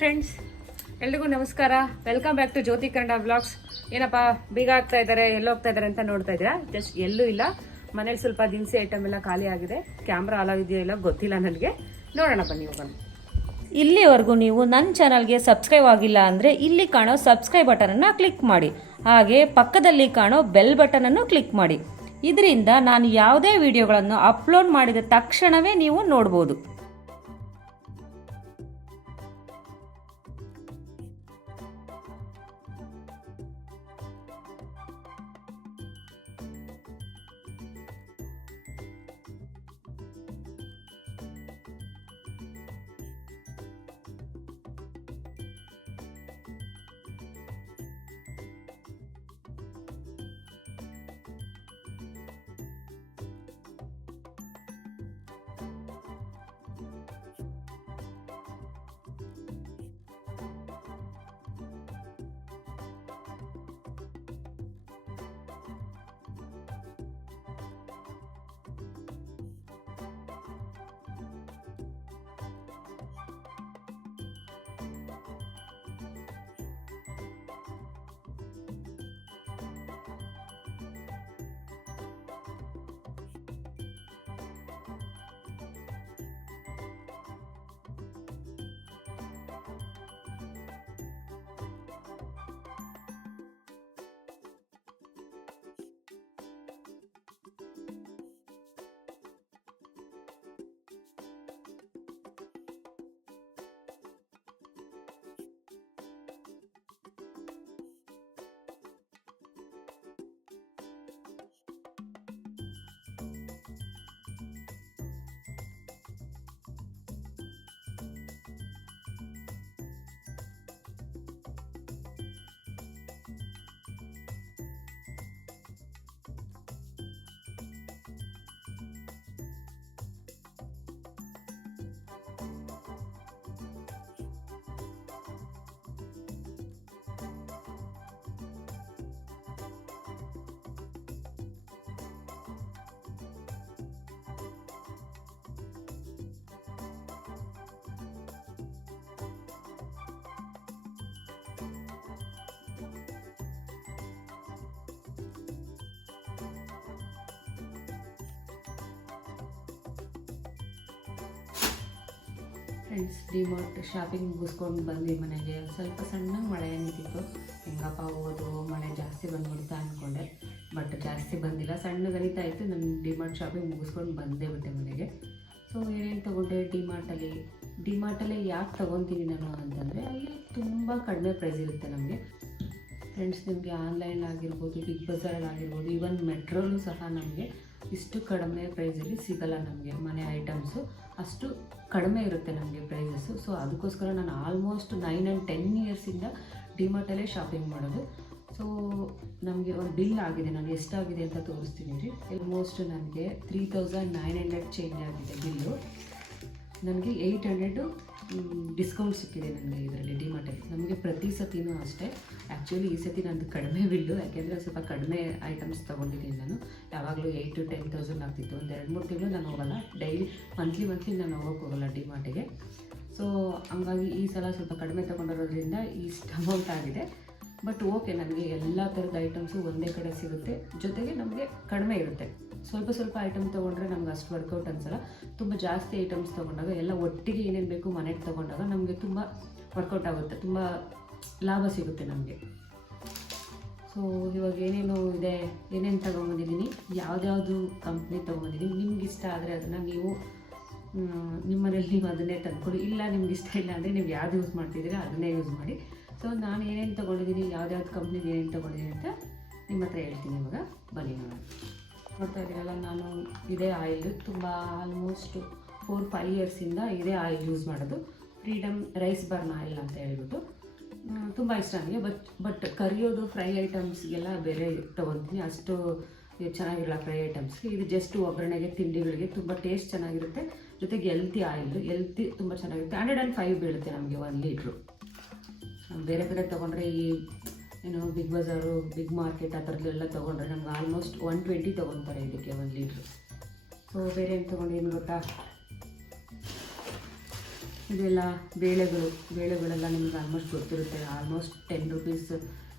Friends ಎಲ್ರಿಗೂ ನಮಸ್ಕಾರ. Welcome back to Jyothi Kannada blogs ಏನಪ್ಪ, ಬೀಗ ಆಗ್ತಾ ಇದ್ದಾರೆ, ಎಲ್ಲೋ ಹೋಗ್ತಾ ಇದ್ದಾರೆ ಅಂತ ನೋಡ್ತಾ ಇದ್ದೀರಾ? ಜಸ್ಟ್ ಎಲ್ಲೂ ಇಲ್ಲ. ಮನೇಲಿ ಸ್ವಲ್ಪ ದಿನಸಿ ಐಟಮ್ ಎಲ್ಲ ಖಾಲಿ ಆಗಿದೆ. ಕ್ಯಾಮ್ರಾ ಅಲಾಗಿದೆಯೋ ಇಲ್ಲ ಗೊತ್ತಿಲ್ಲ ನನಗೆ. ನೋಡೋಣ ಬನ್ನಿ, ಹೋಗೋಣ. ಇಲ್ಲಿವರೆಗೂ ನೀವು ನನ್ನ ಚಾನಲ್ಗೆ ಸಬ್ಸ್ಕ್ರೈಬ್ ಆಗಿಲ್ಲ ಅಂದರೆ ಇಲ್ಲಿ ಕಾಣೋ ಸಬ್ಸ್ಕ್ರೈಬ್ ಬಟನನ್ನು ಕ್ಲಿಕ್ ಮಾಡಿ. ಹಾಗೆ ಪಕ್ಕದಲ್ಲಿ ಕಾಣೋ ಬೆಲ್ ಬಟನನ್ನು ಕ್ಲಿಕ್ ಮಾಡಿ. ಇದರಿಂದ ನಾನು ಯಾವುದೇ ವಿಡಿಯೋಗಳನ್ನು ಅಪ್ಲೋಡ್ ಮಾಡಿದ ತಕ್ಷಣವೇ ನೀವು ನೋಡ್ಬೋದು. ಫ್ರೆಂಡ್ಸ್ ಡಿಮಾರ್ಟ್ ಶಾಪಿಂಗ್ ಮುಗಿಸ್ಕೊಂಡು ಬಂದ್ವಿ ಮನೆಗೆ. ಸ್ವಲ್ಪ ಸಣ್ಣ ಮಳೆ ನಿಂತಿತ್ತು ಹೆಂಗಪ್ಪ ಹೋಗೋದು, ಮಳೆ ಜಾಸ್ತಿ ಬಂದ್ಬಿಡ್ತಾ ಅಂದ್ಕೊಂಡೆ ಬಟ್ ಜಾಸ್ತಿ ಬಂದಿಲ್ಲ, ಸಣ್ಣ ಗಣಿತ ಇತ್ತು, ನಾನು ಡಿಮಾರ್ಟ್ ಶಾಪಿಂಗ್ ಮುಗಿಸ್ಕೊಂಡು ಬಂದೇ ಬಿಟ್ಟೆ ಮನೆಗೆ. ಸೊ ಏನೇನು ತೊಗೊಂಡೆ ಡಿಮಾರ್ಟಲ್ಲಿ ಡಿಮಾರ್ಟಲ್ಲಿ ಯಾಕೆ ತೊಗೊತೀನಿ ನಾನು ಅಂತಂದರೆ, ಅಲ್ಲಿ ತುಂಬ ಕಡಿಮೆ ಪ್ರೈಸ್ ಇರುತ್ತೆ ನಮಗೆ. ಫ್ರೆಂಡ್ಸ್ ನಿಮಗೆ ಆನ್ಲೈನ್ ಆಗಿರ್ಬೋದು ಬಿಗ್ ಬಜಾರಲ್ಲಿ ಆಗಿರ್ಬೋದು ಈವನ್ ಮೆಟ್ರೋಲು ಸಹ ನಮಗೆ ಇಷ್ಟು ಕಡಿಮೆ ಪ್ರೈಸಲ್ಲಿ ಸಿಗಲ್ಲ ನಮಗೆ ಮನೆ ಐಟಮ್ಸು ಅಷ್ಟು ಕಡಿಮೆ ಇರುತ್ತೆ ನಮಗೆ ಪ್ರೈಸಸ್ಸು ಸೊ ಅದಕ್ಕೋಸ್ಕರ ನಾನು ಆಲ್ಮೋಸ್ಟ್ ನೈನ್ ಆ್ಯಂಡ್ ಟೆನ್ ಇಯರ್ಸಿಂದ ಡಿಮಾರ್ಟಲ್ಲೇ ಶಾಪಿಂಗ್ ಮಾಡೋದು. ಸೊ ನಮಗೆ ಒಂದು ಬಿಲ್ ಆಗಿದೆ ನಾನು ಎಷ್ಟಾಗಿದೆ ಅಂತ ತೋರಿಸ್ತೀನಿ ರೀ. ಆಲ್ಮೋಸ್ಟ್ ನನಗೆ three thousand nine hundred change ಆಗಿದೆ ಬಿಲ್ಲು ನನಗೆ ಏಯ್ಟ್ ಹಂಡ್ರೆಡು ಡಿಸ್ಕೌಂಟ್ ಸಿಕ್ಕಿದೆ ನನಗೆ ಇದರಲ್ಲಿ ಡಿಮಾರ್ಟಲ್ಲಿ ನಮಗೆ ಪ್ರತಿ ಸತಿನೂ ಅಷ್ಟೇ. ಆ್ಯಕ್ಚುಲಿ ಈ ಸತಿ ನಂದು ಕಡಿಮೆ ಬಿಲ್ಲು, ಯಾಕೆಂದರೆ ಸ್ವಲ್ಪ ಕಡಿಮೆ ಐಟಮ್ಸ್ ತೊಗೊಂಡಿದ್ದೀನಿ ನಾನು. ಯಾವಾಗಲೂ ಏಯ್ಟ್ ಟು ಟೆನ್ ತೌಸಂಡ್ ಆಗ್ತಿತ್ತು. ಒಂದು ಎರಡು ಮೂರು ತಿಂಗಳು ನಾನು ಹೋಗಲ್ಲ. ಡೈಲಿ ಮಂತ್ಲಿ ಮಂತ್ಲಿ ನಾನು ಹೋಗೋಕ್ಕೆ ಹೋಗಲ್ಲ ಡಿಮಾರ್ಟಿಗೆ ಸೊ ಹಂಗಾಗಿ ಈ ಸಲ ಸ್ವಲ್ಪ ಕಡಿಮೆ ತೊಗೊಂಡಿರೋದ್ರಿಂದ ಇಷ್ಟು ಅಮೌಂಟ್ ಆಗಿದೆ. ಬಟ್ ಓಕೆ ನನಗೆ ಎಲ್ಲ ಥರದ ಐಟಮ್ಸು ಒಂದೇ ಕಡೆ ಸಿಗುತ್ತೆ. ಜೊತೆಗೆ ನಮಗೆ ಕಡಿಮೆ ಇರುತ್ತೆ. ಸ್ವಲ್ಪ ಸ್ವಲ್ಪ ಐಟಮ್ ತೊಗೊಂಡ್ರೆ ನಮ್ಗೆ ಅಷ್ಟು ವರ್ಕೌಟ್ ಅನ್ಸಲ್ಲ. ತುಂಬ ಜಾಸ್ತಿ ಐಟಮ್ಸ್ ತೊಗೊಂಡಾಗ, ಎಲ್ಲ ಒಟ್ಟಿಗೆ ಏನೇನು ಬೇಕು ಮನೆಗೆ ತೊಗೊಂಡಾಗ ನಮಗೆ ತುಂಬ ವರ್ಕೌಟ್ ಆಗುತ್ತೆ. ತುಂಬ ಲಾಭ ಸಿಗುತ್ತೆ ನಮಗೆ. ಸೊ ಇವಾಗ ಏನೇನು ಇದೆ, ಏನೇನು ತೊಗೊಂಬಂದಿದ್ದೀನಿ, ಯಾವುದ್ಯಾವುದು ಕಂಪ್ನಿ ತೊಗೊಂಬಂದಿದ್ದೀನಿ, ನಿಮ್ಗೆ ಇಷ್ಟ ಆದರೆ ಅದನ್ನು ನೀವು ನಿಮ್ಮ ಮನೇಲಿ ನೀವು ಅದನ್ನೇ ತಂದ್ಕೊಡಿ. ಇಲ್ಲ, ನಿಮ್ಗೆ ಇಷ್ಟ ಇಲ್ಲ ಅಂದರೆ ನೀವು ಯಾವ್ದು ಯೂಸ್ ಮಾಡ್ತಿದ್ದೀರಿ, ಅದನ್ನೇ ಯೂಸ್ ಮಾಡಿ. ಸೊ ನಾನು ಏನೇನು ತೊಗೊಂಡಿದ್ದೀನಿ ಯಾವ್ದು ಕಂಪ್ನಿದು ಏನೇನು ತೊಗೊಂಡಿದ್ದೀನಿ ಅಂತ ನಿಮ್ಮ ಹತ್ರ ಹೇಳ್ತೀನಿ ಇವಾಗ. ಬನ್ನಿ ನೋಡೋಣ. ನೋಡ್ತಾ ಇದ್ದೀರಲ್ಲ ನಾನು ಇದೇ ಆಯಿಲ್, ತುಂಬ ಆಲ್ಮೋಸ್ಟ್ ಫೋರ್ ಫೈವ್ ಇಯರ್ಸಿಂದ ಇದೇ ಆಯಿಲ್ ಯೂಸ್ ಮಾಡೋದು. ಫ್ರೀಡಮ್ ರೈಸ್ ಬರ್ನ್ ಆಯಿಲ್ ಅಂತ ಹೇಳ್ಬಿಟ್ಟು. ತುಂಬ ಇಷ್ಟ ನನಗೆ. ಬಟ್ ಬಟ್ ಕರಿಯೋದು ಫ್ರೈ ಐಟಮ್ಸ್ಗೆಲ್ಲ ಬೇರೆ ತೊಗೊತೀನಿ ಅಷ್ಟು ಚೆನ್ನಾಗಿರಲ್ಲ ಫ್ರೈ ಐಟಮ್ಸ್ಗೆ ಇದು ಜಸ್ಟ್ ಒಗ್ಗರಣೆಗೆ, ತಿಂಡಿಗಳಿಗೆ ತುಂಬ ಟೇಸ್ಟ್ ಚೆನ್ನಾಗಿರುತ್ತೆ. ಜೊತೆಗೆ ಎಲ್ತಿ ಆಯಿಲ್ ಎಲ್ತಿ ತುಂಬ ಚೆನ್ನಾಗಿರುತ್ತೆ. ಹಂಡ್ರೆಡ್ ಆ್ಯಂಡ್ ಫೈವ್ ಬೀಳುತ್ತೆ ನಮಗೆ ಒಂದು ಲೀಟ್ರು ಬೇರೆ ಕಡೆ ತೊಗೊಂಡ್ರೆ ಈ ಏನು ಬಿಗ್ ಬಜಾರು ಬಿಗ್ ಮಾರ್ಕೆಟ್ ಆ ಥರದ್ದೆಲ್ಲ ತೊಗೊಂಡ್ರೆ ನಮ್ಗೆ ಆಲ್ಮೋಸ್ಟ್ ಒನ್ ಟ್ವೆಂಟಿ ತೊಗೊತಾರೆ ಇದಕ್ಕೆ ಒಂದು ಲೀಟ್ರು ಸೊ ಬೇರೆ ಏನು ತೊಗೊಂಡೇನು ಗೊತ್ತಾ? ಇದೆಲ್ಲ ಬೇಳೆಗಳು. ಬೇಳೆಗಳೆಲ್ಲ ನಿಮ್ಗೆ ಆಲ್ಮೋಸ್ಟ್ ಗೊತ್ತಿರುತ್ತೆ. Almost ten rupees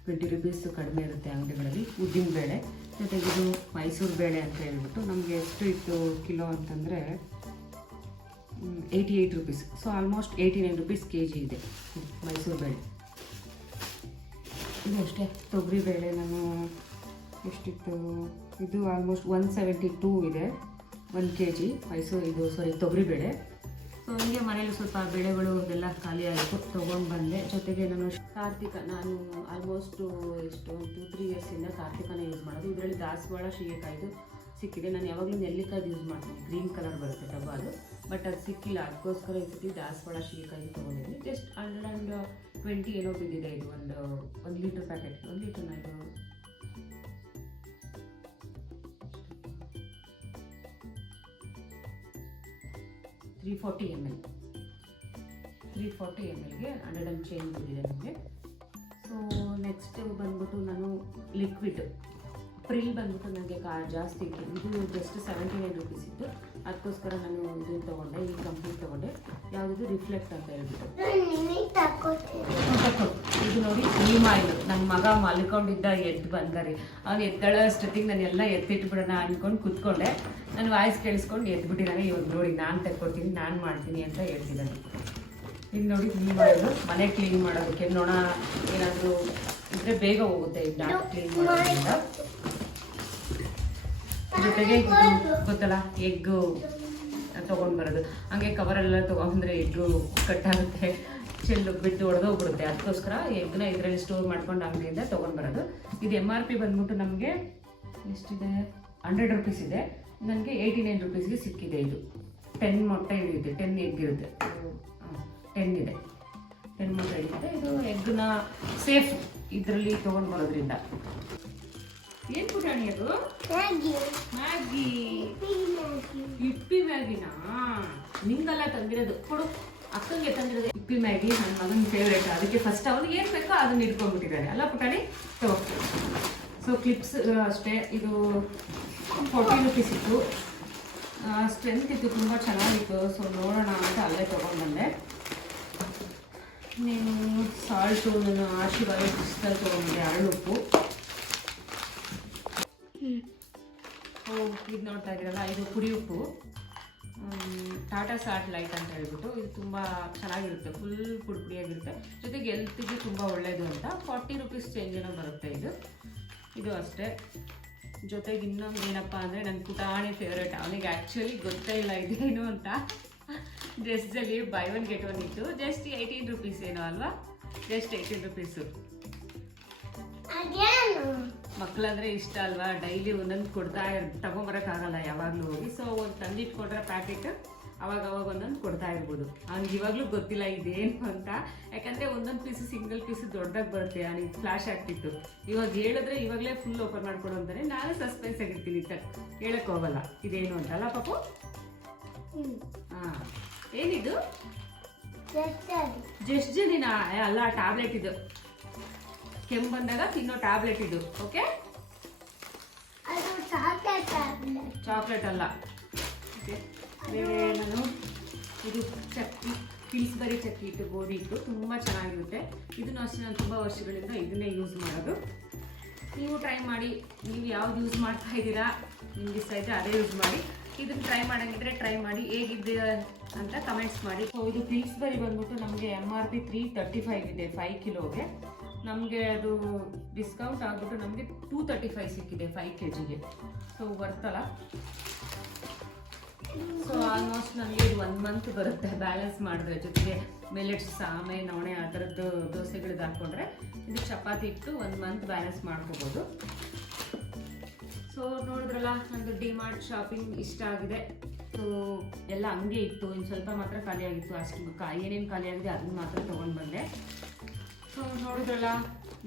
twenty rupees ಕಡಿಮೆ ಇರುತ್ತೆ ಅಂಗಡಿಗಳಲ್ಲಿ. ಉದ್ದಿನ ಬೇಳೆ. ಜೊತೆಗೆ ಇದು ಮೈಸೂರು ಬೇಳೆ ಅಂತ ಹೇಳ್ಬಿಟ್ಟು ನಮಗೆ ಎಷ್ಟು ಇತ್ತು ಕಿಲೋ ಅಂತಂದರೆ eighty eight rupees so almost eighty nine rupees K G ಇದೆ ಮೈಸೂರು ಬೇಳೆ. ಇದು ಅಷ್ಟೇ. ತೊಗರಿ ಬೇಳೆ ನಾನು ಎಷ್ಟಿತ್ತು? ಇದು ಆಲ್ಮೋಸ್ಟ್ ಒನ್ ಸೆವೆಂಟಿ ಟೂ ಇದೆ. ಒನ್ ಕೆ ಜಿ ಮೈಸೂರು ಇದು ಸಾರಿ ತೊಗರಿ ಬೇಳೆ. ಸೊ ಹೀಗೆ ಮನೇಲಿ ಸ್ವಲ್ಪ ಬೆಳೆಗಳು ಅದೆಲ್ಲ ಖಾಲಿ ಆಯಿತು ತೊಗೊಂಡು ಬಂದೆ ಜೊತೆಗೆ ನಾನು ಕಾರ್ತಿಕ, ನಾನು ಆಲ್ಮೋಸ್ಟು ಎಷ್ಟು ಟೂ ತ್ರೀ ಇಯರ್ಸಿಂದ ಕಾರ್ತಿಕನ ಯೂಸ್ ಮಾಡೋದು. ಇದರಲ್ಲಿ ದಾಸವಾಳ ಶೀಗೆಕಾಯ್ದು ಸಿಕ್ಕಿದೆ. ನಾನು ಯಾವಾಗಲೂ ನೆಲ್ಲಿಕಾಯ್ದು ಯೂಸ್ ಮಾಡ್ತೀನಿ. ಗ್ರೀನ್ ಕಲರ್ ಬರುತ್ತೆ ಡಬ್ಬ ಅದು. ಬಟ್ ಅದು ಸಿಕ್ಕಿಲ್ಲ. ಅದಕ್ಕೋಸ್ಕರ ಈ ಸತಿ ದಾಸವಾಳ ಶ್ರೀಕಾಯಿ ತೊಗೊಂಡಿದ್ದೀನಿ. ಜಸ್ಟ್ ಹಂಡ್ರೆಡ್ ಆ್ಯಂಡ್ ಟ್ವೆಂಟಿ ಏನೋ ಬಿದ್ದಿದೆ ಇದು. ಒಂದು ಒಂದು ಲೀಟರ್ ಪ್ಯಾಕೆಟ್ ಒಂದು ಲೀಟರ್ ನಾನು three forty M L three forty M ಎಲ್ಗೆ hundred and change ಬಂದಿದೆ ನನಗೆ ಸೊ ನೆಕ್ಸ್ಟ್ ಬಂದ್ಬಿಟ್ಟು ನಾನು ಲಿಕ್ವಿಡ್ ಪ್ರಿಲ್ ಬಂದ್ಬಿಟ್ಟು ನನಗೆ ಕಾ ಜಾಸ್ತಿ ಇದು ಜಸ್ಟ್ ಸೆವೆಂಟಿ ನೈನ್ ರುಪೀಸ್ ಇತ್ತು. ಅದಕ್ಕೋಸ್ಕರ ನಾನು ಇದನ್ನು ತೊಗೊಂಡೆ, ಈ ಕಂಪ್ನಿ ತೊಗೊಂಡೆ. ಯಾವುದು ರಿಫ್ಲೆಕ್ಟ್ ಅಂತ ಹೇಳ್ಬಿಟ್ಟು. ಇದು ನೋಡಿ ಸಿನಿಮಾ ಆಯಿಲ್ ನನ್ನ ಮಗ ಮಲ್ಕೊಂಡಿದ್ದ, ಎದ್ದು ಬಂದರೆ. ಅವ್ನು ಎದ್ದಳ ಅಷ್ಟೊತ್ತಿಗೆ ನಾನು ಎಲ್ಲ ಎತ್ತಿಟ್ಬಿಡೋಣ ಅನ್ಕೊಂಡು ಕುತ್ಕೊಂಡೆ. ನನ್ನ ವಾಯ್ಸ್ ಕೇಳಿಸ್ಕೊಂಡು ಎದ್ಬಿಟ್ಟಿದ್ದಾನೆ ಇವಾಗ ನೋಡಿ, ನಾನು ತೆಕ್ಕೊಡ್ತೀನಿ ನಾನು ಮಾಡ್ತೀನಿ ಅಂತ ಹೇಳ್ತಿದ್ದಾನೆ ಇದು ನೋಡಿ ಸಿನಿಮಾ ಆಯಿಲ್ ಮನೆ ಕ್ಲೀನ್ ಮಾಡೋದಕ್ಕೆ ನೋಣ ಏನಾದರೂ ಇದ್ರೆ ಬೇಗ ಹೋಗುತ್ತೆ ಇದು ಕ್ಲೀನ್ ಮಾಡೋದ್ರಿಂದ. ಜೊತೆಗೆ ಗೊತ್ತಲ್ಲ ಎಗ್ಗು ತೊಗೊಂಡು ಬರೋದು ಹಂಗೆ ಕವರೆಲ್ಲ ತೊಗೊಂಡ್ರೆ ಎಗ್ಗು ಕಟ್ಟಾಗುತ್ತೆ. ಚೆಲ್ಲು ಬಿಟ್ಟು ಒಡೆದೋಗ್ಬಿಡುತ್ತೆ. ಅದಕ್ಕೋಸ್ಕರ ಎಗ್ನ ಇದರಲ್ಲಿ ಸ್ಟೋರ್ ಮಾಡ್ಕೊಂಡು ಅಂಗಡಿಯಿಂದ ತೊಗೊಂಡು ಬರೋದು ಇದು ಎಂ ಆರ್ ಪಿ ಬಂದ್ಬಿಟ್ಟು ನಮಗೆ ಎಷ್ಟಿದೆ? ಹಂಡ್ರೆಡ್ ರುಪೀಸ್ ಇದೆ. ನನಗೆ ಏಯ್ಟಿ ನೈನ್ ರುಪೀಸ್ಗೆ ಸಿಕ್ಕಿದೆ ಇದು. ಟೆನ್ ಮೊಟ್ಟೆ ಇರುತ್ತೆ ಟೆನ್ ಎಗ್ ಇರುತ್ತೆ. ಟೆನ್ ಇದೆ. ಟೆನ್ ಮೊಟ್ಟೆ ಇರುತ್ತೆ ಇದು. ಎಗ್ನ ಸೇಫ್ ಇದರಲ್ಲಿ ತೊಗೊಂಡು ಬರೋದ್ರಿಂದ ಏನು ಪುಟಾಣಿ ಅದು? ಮ್ಯಾಗಿ. ಇಪ್ಪಿ ಮ್ಯಾಗಿನಾ? ನಿಂಗಲ್ಲ ತಂದಿರೋದು. ಕೊಡು. ಅಕ್ಕಂಗೆ ತಂದಿರೋದು ಇಪ್ಪಿ ಮ್ಯಾಗಿ ನನ್ನ ಮಗನ ಫೇವ್ರೇಟ್ ಅದಕ್ಕೆ ಫಸ್ಟ್ ಅವ್ನಿಗೆ ಏನು ಬೇಕೋ ಅದನ್ನ ಇಟ್ಕೊಂಡ್ಬಿಟ್ಟಿದ್ದಾನೆ ಅಲ್ಲ ಪುಟಾಣಿ? ತಗೋ. ಸೊ ಕ್ಲಿಪ್ಸ್ ಅಷ್ಟೇ. ಇದು ಫೋರ್ಟಿ ರುಪೀಸ್ ಇತ್ತು. ಸ್ಟ್ರೆಂತ್ ಇತ್ತು. ತುಂಬ ಚೆನ್ನಾಗಿತ್ತು. ಸೊ ನೋಡೋಣ ಅಂತ ಅಲ್ಲೇ ತೊಗೊಂಡ್ಬಂದೆ ನೀನು ಸಾಲ್ಟು ನನ್ನ ಆಶೀರ್ವಾದ ಕ್ರಿಸ್ಟಲ್ ತೊಗೊಂಡಿದ್ದೆ ಅರಳುಪ್ಪು ಇದು ನೋಡ್ತಾ ಇದ್ದೀರಲ್ಲ, ಇದು ಪುಡಿ ಉಪ್ಪು. ಟಾಟಾ ಸಾಲ್ಟ್ ಲೈಟ್ ಅಂತ ಹೇಳ್ಬಿಟ್ಟು ಇದು ತುಂಬ ಚೆನ್ನಾಗಿರುತ್ತೆ, ಫುಲ್ ಪುಡಿ ಪುಡಿಯಾಗಿರುತ್ತೆ. ಜೊತೆಗೆ ಹೆಲ್ತಿಗೆ ತುಂಬ ಒಳ್ಳೆಯದು ಅಂತ ಫಾರ್ಟಿ ರುಪೀಸ್ ಚೇಂಜ್ ಏನೋ ಬರುತ್ತೆ ಇದು. ಇದು ಅಷ್ಟೇ. ಜೊತೆಗೆ ಇನ್ನೊಂದು ಏನಪ್ಪ ಅಂದರೆ ನನ್ನ ಪುಟಾಣಿ ಫೇವ್ರೇಟ್ ಅವನಿಗೆ ಆ್ಯಕ್ಚುಲಿ ಗೊತ್ತೇ ಇಲ್ಲ ಇದೇನು ಅಂತ. ಡ್ರೆಸ್ಸಲ್ಲಿ ಬೈ ಒನ್ ಗೆಟ್ ಒನ್ ಇತ್ತು. ಜಸ್ಟ್ ಏಯ್ಟೀನ್ ರುಪೀಸ್ ಏನೋ ಅಲ್ವಾ? ಜಸ್ಟ್ ಏಯ್ಟೀನ್ ರುಪೀಸು ಮಕ್ಕಳಂದ್ರೆ ಇಷ್ಟ ಅಲ್ವಾ? ಡೈಲಿ ಒಂದೊಂದು ಕೊಡ್ತಾ ತಗೊಂಬರಕ್ಕಾಗಲ್ಲ ಯಾವಾಗಲೂ ಹೋಗಿ. ಸೊ ಒಂದು ತಂದಿಟ್ಕೊಂಡ್ರೆ ಪ್ಯಾಕೆಟ್ ಅವಾಗ ಅವಾಗ ಒಂದೊಂದು ಕೊಡ್ತಾ ಇರ್ಬೋದು. ಅವ್ನಿಗೆ ಇವಾಗಲೂ ಗೊತ್ತಿಲ್ಲ ಇದೇನು ಅಂತ. ಯಾಕಂದ್ರೆ ಒಂದೊಂದು ಪೀಸು ಸಿಂಗಲ್ ಪೀಸು ದೊಡ್ಡದಾಗಿ ಬರುತ್ತೆ. ಅವ್ನಿಗೆ ಫ್ಲಾಶ್ ಆಗ್ತಿತ್ತು. ಇವಾಗ ಹೇಳಿದ್ರೆ ಇವಾಗಲೇ ಫುಲ್ ಓಪನ್ ಮಾಡ್ಕೊಡು ಅಂತಾನೆ ನಾನು ಸಸ್ಪೆನ್ಸ್ ಆಗಿರ್ತೀನಿ ತಟ್ ಹೇಳಕ್ ಹೋಗಲ್ಲ. ಇದೇನು ಅಂತಲ್ಲ ಪಾಪು? ಹಾಂ ಏನಿದು? ಜಸ್ಟ್ ಜನಿನ ಅಲ್ಲ ಟ್ಯಾಬ್ಲೆಟ್ ಇದು. ಕೆಮ್ಮು ಬಂದಾಗ ತಿನ್ನೋ ಟ್ಯಾಬ್ಲೆಟ್ ಇದು ಓಕೆ ಚಾಕ್ಲೇಟ್ ಅಲ್ಲ. ಓಕೆ ನಾನು ಇದು ಚಕ್ಕಿ ಪೀಸ್ಬರಿ ಚಕ್ಕಿ ಇಟ್ಟು ಗೋಧಿ ಇಟ್ಟು ತುಂಬ ಚೆನ್ನಾಗಿರುತ್ತೆ. ಇದನ್ನು ಅಷ್ಟೇ ನಾನು ತುಂಬ ವರ್ಷಗಳಿಂದ ಇದನ್ನೇ ಯೂಸ್ ಮಾಡೋದು. ನೀವು ಟ್ರೈ ಮಾಡಿ ನೀವು ಯಾವ್ದು ಯೂಸ್ ಮಾಡ್ತಾ ಇದ್ದೀರಾ ನಿಮ್ಗೆ ಇಷ್ಟ ಆಯಿತು ಅದೇ ಯೂಸ್ ಮಾಡಿ. ಇದನ್ನು ಟ್ರೈ ಮಾಡಂಗಿದ್ರೆ ಟ್ರೈ ಮಾಡಿ ಹೇಗಿದ್ದೆ ಅಂತ ಕಮೆಂಟ್ಸ್ ಮಾಡಿ. ಸೊ ಇದು ಪೀಸ್ಬರಿ ಬಂದ್ಬಿಟ್ಟು ನಮಗೆ M R P three thirty five ಇದೆ ಫೈವ್ ಕಿಲೋಗೆ ನಮಗೆ ಅದು ಡಿಸ್ಕೌಂಟ್ ಆಗಿಬಿಟ್ಟು ನಮಗೆ ಟೂ ತರ್ಟಿ ಫೈವ್ ಸಿಕ್ಕಿದೆ ಫೈವ್ ಕೆ ಜಿಗೆ. ಸೊ ಬರ್ತಲ್ಲ? ಸೊ ಆಲ್ಮೋಸ್ಟ್ ನನಗೆ ಇದು ಒನ್ ಮಂತ್ ಬರುತ್ತೆ ಬ್ಯಾಲೆನ್ಸ್ ಮಾಡಿದ್ರೆ ಜೊತೆಗೆ ಮಿಲೆಟ್ಸ್ ಸಾಮೆ, ನವಣೆ ಆ ಥರದ್ದು ದೋಸೆಗಳಿಗೆ ಹಾಕ್ಕೊಂಡ್ರೆ ಇದು ಚಪಾತಿ ಇಟ್ಟು ಒಂದು ಮಂತ್ ಬ್ಯಾಲೆನ್ಸ್ ಮಾಡ್ಕೋಬೋದು. ಸೊ ನೋಡಿದ್ರಲ್ಲ, ನಂದು ಡಿಮಾರ್ಟ್ ಶಾಪಿಂಗ್ ಇಷ್ಟ ಆಗಿದೆ. ಸೊ ಎಲ್ಲ ಹಂಗೆ ಇತ್ತು. ಇನ್ನು ಸ್ವಲ್ಪ ಮಾತ್ರ ಖಾಲಿ ಆಗಿತ್ತು. ಅಷ್ಟು ಏನೇನು ಖಾಲಿ ಆಗಿದೆ ಅದನ್ನ ಮಾತ್ರ ತೊಗೊಂಡು ಬಂದೆ. ಸೊ ನೋಡಿದ್ರಲ್ಲ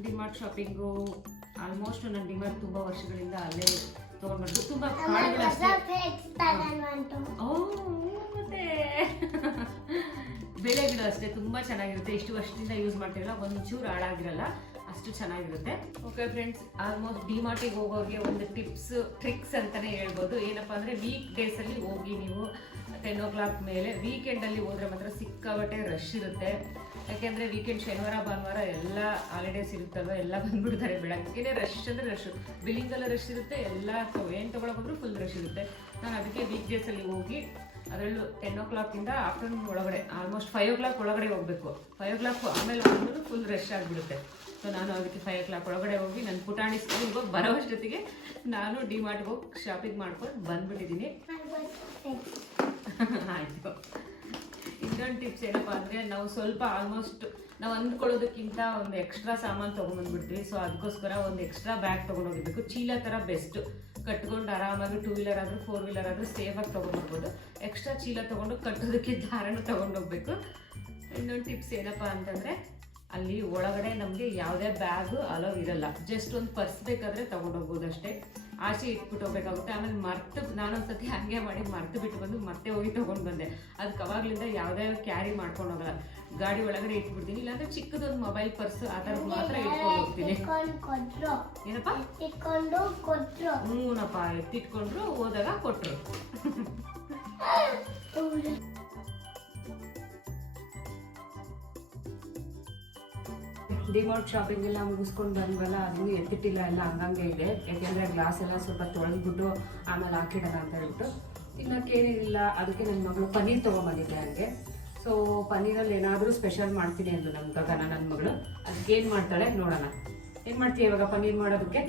ಡಿಮಾರ್ಟ್ ಶಾಪಿಂಗು ಆಲ್ಮೋಸ್ಟ್ ನಾನು ಡಿಮಾರ್ಟ್ ತುಂಬ ವರ್ಷಗಳಿಂದ ಅಲ್ಲೇ ತೊಗೊಂಡ್ಬಂದು ತುಂಬ ಮತ್ತೆ. ಬೆಳೆ ಗಿಡ ಅಷ್ಟೇ ತುಂಬ ಚೆನ್ನಾಗಿರುತ್ತೆ. ಇಷ್ಟು ವರ್ಷದಿಂದ ಯೂಸ್ ಮಾಡ್ತಿರಲ್ಲ ಒಂಚೂರು ಹಾಳಾಗಿರಲ್ಲ ಅಷ್ಟು ಚೆನ್ನಾಗಿರುತ್ತೆ. ಓಕೆ ಫ್ರೆಂಡ್ಸ್ ಆಲ್ಮೋಸ್ಟ್ ಡಿಮಾರ್ಟಿಗೆ ಹೋಗೋರಿಗೆ ಒಂದು ಟಿಪ್ಸ್ ಟ್ರಿಕ್ಸ್ ಅಂತಾನೆ ಹೇಳ್ಬೋದು. ಏನಪ್ಪ ಅಂದರೆ ವೀಕ್ ಡೇಸಲ್ಲಿ ಹೋಗಿ ನೀವು ಟೆನ್ ಓ ಕ್ಲಾಕ್ ಮೇಲೆ ವೀಕೆಂಡಲ್ಲಿ ಹೋದ್ರೆ ಮಾತ್ರ ಸಿಕ್ಕಾಬಟ್ಟೆ ರಶ್ ಇರುತ್ತೆ. ಯಾಕೆಂದರೆ ವೀಕೆಂಡ್ ಶನಿವಾರ ಭಾನುವಾರ ಎಲ್ಲ ಹಾಲಿಡೇಸ್ ಇರುತ್ತಲ್ವ ಎಲ್ಲ ಬಂದ್ಬಿಡ್ತಾರೆ ಬೆಳಗ್ಗೆನೇ ರಶ್ ಅಂದರೆ ರಶ್ ಬಿಲ್ಲಿಂಗಲ್ಲ ರಶ್ ಇರುತ್ತೆ ಎಲ್ಲ ಏನು ಹೋದ್ರು ಫುಲ್ ರಶ್ ಇರುತ್ತೆ. ನಾನು ಅದಕ್ಕೆ ವೀಕ್ ಡೇಸಲ್ಲಿ ಹೋಗಿ ಅದರಲ್ಲೂ ಟೆನ್ ಓ ಕ್ಲಾಕಿಂದ ಆಫ್ಟರ್ನೂನ್ ಒಳಗಡೆ ಆಲ್ಮೋಸ್ಟ್ ಫೈವ್ ಓ ಕ್ಲಾಕ್ ಒಳಗಡೆ ಹೋಗಬೇಕು. ಫೈವ್ ಓ ಕ್ಲಾಕ್ ಆಮೇಲೆ ಹೋದ್ರೂ ಫುಲ್ ರಶ್ ಆಗಿಬಿಡುತ್ತೆ. ಸೊ ನಾನು ಅದಕ್ಕೆ ಫೈವ್ ಓ ಕ್ಲಾಕ್ ಒಳಗಡೆ ಹೋಗಿ ನನ್ನ ಪುಟಾಣಿ ಸ್ಕೂಲ್ ಹೋಗಿ ಬರೋ ಅಷ್ಟೊತ್ತಿಗೆ ನಾನು ಡಿ ಮಾರ್ಟ್ಗೆ ಹೋಗಿ ಶಾಪಿಂಗ್ ಮಾಡ್ಕೊಂಡು ಬಂದ್ಬಿಟ್ಟಿದ್ದೀನಿ. ಆಯಿತು. ಇನ್ನೊಂದು ಟಿಪ್ಸ್ ಏನಪ್ಪ ಅಂದರೆ ನಾವು ಸ್ವಲ್ಪ ಆಲ್ಮೋಸ್ಟ್ ನಾವು ಅಂದ್ಕೊಳ್ಳೋದಕ್ಕಿಂತ ಒಂದು ಎಕ್ಸ್ಟ್ರಾ ಸಾಮಾನು ತೊಗೊಂಡ್ಬಂದ್ಬಿಡ್ತೀವಿ ಸೊ ಅದಕ್ಕೋಸ್ಕರ ಒಂದು ಎಕ್ಸ್ಟ್ರಾ ಬ್ಯಾಗ್ ತೊಗೊಂಡೋಗಿರ್ಬೇಕು. ಚೀಲ ಥರ ಬೆಸ್ಟ್ ಕಟ್ಕೊಂಡು ಆರಾಮಾಗಿ ಟೂ ವೀಲರ್ ಆದರೂ ಫೋರ್ ವೀಲರ್ ಆದರೂ ಸೇಫಾಗಿ ತೊಗೊಂಡ್ಬರ್ಬೋದು. ಎಕ್ಸ್ಟ್ರಾ ಚೀಲ ತೊಗೊಂಡು ಕಟ್ಟೋದಕ್ಕೆ ದಾರನೂ ತೊಗೊಂಡೋಗ್ಬೇಕು. ಇನ್ನೊಂದು ಟಿಪ್ಸ್ ಏನಪ್ಪ ಅಂತಂದರೆ ಅಲ್ಲಿ ಒಳಗಡೆ ನಮಗೆ ಯಾವುದೇ ಬ್ಯಾಗು ಅಲೋ ಇರಲ್ಲ. ಜಸ್ಟ್ ಒಂದು ಪರ್ಸ್ ಬೇಕಾದರೆ ತೊಗೊಂಡೋಗ್ಬೋದು ಅಷ್ಟೇ ಆಚೆ ಇಟ್ಬಿಟ್ಟು ಹೋಗ್ಬೇಕಾಗುತ್ತೆ. ಆಮೇಲೆ ಮರ್ತು ನಾನೊಂದ್ಸತಿ ಹಾಗೆ ಮಾಡಿ ಮರ್ತು ಬಿಟ್ಟು ಬಂದು ಮತ್ತೆ ಹೋಗಿ ತೊಗೊಂಡು ಬಂದೆ. ಅದಕ್ಕೆ ಅವಾಗ್ಲಿಂದ ಯಾವುದೇ ಕ್ಯಾರಿ ಮಾಡ್ಕೊಂಡು ಹೋಗಲ್ಲ. ಗಾಡಿ ಒಳಗಡೆ ಇಟ್ಬಿಡ್ತೀನಿ. ಇಲ್ಲಾಂದ್ರೆ ಚಿಕ್ಕದೊಂದು ಮೊಬೈಲ್ ಪರ್ಸ್ ಆ ಥರದ್ದು ಮಾತ್ರ ಇಟ್ಕೊಂಡು ಹೋಗ್ತೀನಿ. ಕೊಟ್ರು. ಏನಪ್ಪ? ಇಟ್ಕೊಂಡು ಕೊಟ್ರು. ಹ್ಞೂನಪ್ಪ ಎತ್ತಿಟ್ಕೊಂಡ್ರು ಹೋದಾಗ ಕೊಟ್ಟರು ಡಿಮಾರ್ಟ್ ಶಾಪಿಂಗ್ ಎಲ್ಲ ಮುಗಿಸ್ಕೊಂಡು ಬಂದ್ವಲ್ಲ ಅದು ಎತ್ತಿಟ್ಟಿಲ್ಲ ಎಲ್ಲ ಹಂಗಂಗೆ ಇದೆ. ಯಾಕೆಂದರೆ ಗ್ಲಾಸ್ ಎಲ್ಲ ಸ್ವಲ್ಪ ತೊಳೆದ್ಬಿಟ್ಟು ಆಮೇಲೆ ಹಾಕಿಡೋಣ ಅಂತ ಹೇಳ್ಬಿಟ್ಟು ತಿನ್ನೋಕ್ಕೇನಿಲ್ಲ ಅದಕ್ಕೆ ನನ್ನ ಮಗಳು ಪನ್ನೀರ್ ತೊಗೊಂಬಂದಿದ್ದೆ ಹಂಗೆ. ಸೊ ಪನ್ನೀರಲ್ಲಿ ಏನಾದರೂ ಸ್ಪೆಷಲ್ ಮಾಡ್ತೀನಿ ಅಂದು ನಮ್ಮ ಗಗನ ನನ್ನ ಮಗಳು. ಅದಕ್ಕೇನು ಮಾಡ್ತಾಳೆ ನೋಡೋಣ. ಏನು ಮಾಡ್ತೀವಿ ಇವಾಗ ಪನ್ನೀರ್ ಮಾಡೋದಕ್ಕೆ?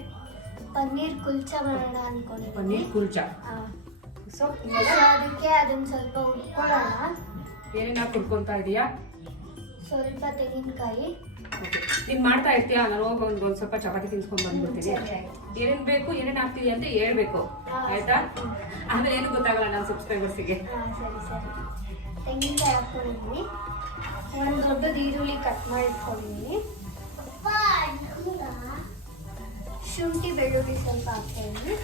ಪನ್ನೀರ್ ಕುಲ್ಚ ಮಾಡೋಣ ಅನ್ಕೊಂಡು ಪನ್ನೀರ್ ಕುಲ್ಚಾ. ಸೊ ಅದಕ್ಕೆ ಅದನ್ನ ಸ್ವಲ್ಪ ಉಟ್ಕೊಳ್ಳೋಣ. ಏನೇನು ಹಾಕಿ ಕುಡ್ಕೊತಾ ಇದೀಯಾ? ಸ್ವಲ್ಪ ತೆಂಗಿನಕಾಯಿ. ನೀನು ಮಾಡ್ತಾ ಇರ್ತೀಯ? ನಾನು ಹೋಗಿ ಒಂದು ಒಂದು ಸ್ವಲ್ಪ ಚಪಾತಿ ತಿನ್ಸ್ಕೊಂಡು ಬಂದ್ಬಿಡ್ತೀನಿ. ಏನೇನ್ ಬೇಕು ಏನೇನು ಹಾಕ್ತೀವಿ ಅಂತ ಹೇಳ್ಬೇಕು. ಆಯ್ತಾ? ಆಮೇಲೆ ಏನು ಗೊತ್ತಾಗಲ್ಲ ನನ್ನ ಸಬ್ಸ್ಕ್ರೈಬರ್ಸಿಗೆ ತೆಂಗಿನಕಾಯಿ ಹಾಕ್ಕೊಂಡಿದ್ದೀನಿ ಒಂದು ದೊಡ್ಡದು ಈರುಳ್ಳಿ ಕಟ್ ಮಾಡಿ ಇಟ್ಕೊಂಡಿದ್ದೀನಿ ಶುಂಠಿ ಬೆಳ್ಳುಳ್ಳಿ ಸ್ವಲ್ಪ ಹಾಕ್ತಾ ಇದ್ದೀನಿ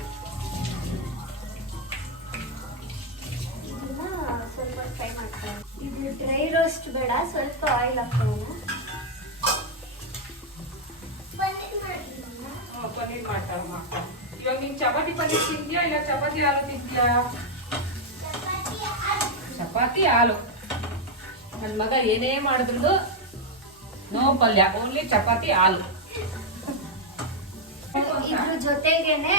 ಇದನ್ನ ಸ್ವಲ್ಪ ಫ್ರೈ ಮಾಡ್ತೀನಿ ಇದು ಡ್ರೈ ರೋಸ್ಟ್ ಬೇಡ ಸ್ವಲ್ಪ ಆಯಿಲ್ ಹಾಕ್ಕೊಳ್ಳೋಣ. ಪನ್ನೀರ್ ಮಾಡ್ತಾರಮ್ಮ ಮಾಡ್ತಾ ಇವಾಗ ನೀನು ಚಪಾತಿ ಪನ್ನೀರ್ ತಿಂತೀಯಾ ಇಲ್ಲ ಚಪಾತಿ ಹಾಲು ತಿಂತೀಯಾ ಚಪಾತಿ ಹಾಲು. ನನ್ನ ಮಗ ಏನೇ ಮಾಡಿದ್ರು ನೋ ಪಲ್ಯ ಓನ್ಲಿ ಚಪಾತಿ ಹಾಲು. ಇದ್ರ ಜೊತೆಗೇನೆ